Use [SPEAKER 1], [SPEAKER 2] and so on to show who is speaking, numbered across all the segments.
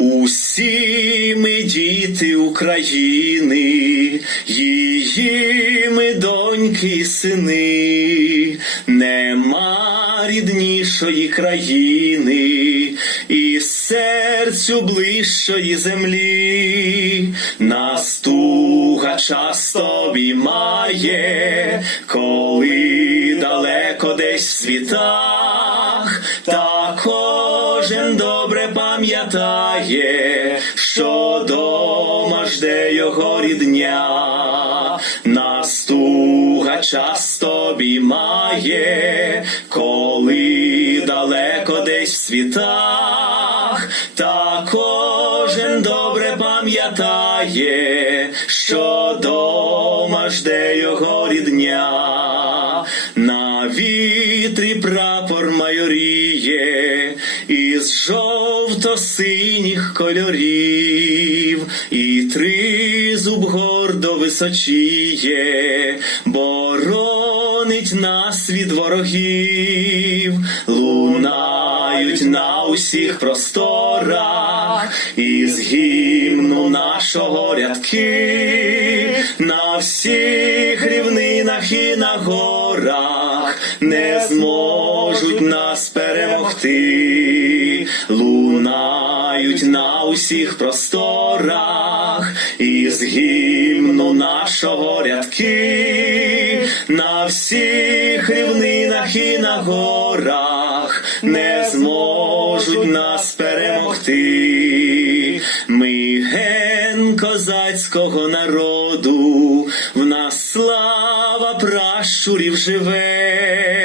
[SPEAKER 1] Усі ми діти України, її ми доньки і сини, нема ріднішої країни і серцю ближчої землі, нас туга часто обіймає, коли далеко десь в пам'ятає, що дома жде його рідня, нас туга часто обіймає, коли далеко десь в світах, та кожен добре пам'ятає, що дома жде його рідня, на вітрі прапор майоріє із жовто-синіх кольорів, і тризуб гордо височіє, боронить нас від ворогів, лунають на усіх просторах, із гімну нашого рядки, на всіх рівнинах і на горах не зможуть нас перемогти, лунають на усіх просторах, із гімну нашого рядки, на всіх рівнинах і на горах не зможуть нас перемогти. Ми ген козацького народу, в нас слава пращурів живе,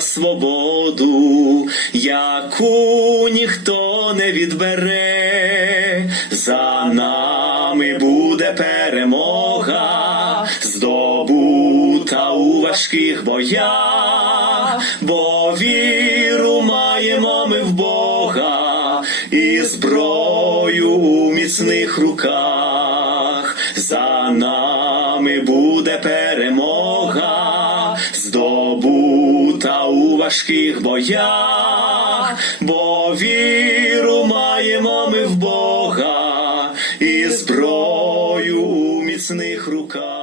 [SPEAKER 1] свободу, яку ніхто не відбере, за нами буде перемога, здобута у важких боях, бо віру маємо ми в Бога і зброю у міцних руках. За нами буде перемога, здобута у важких боях, бо віру маємо ми в Бога і зброю у міцних руках.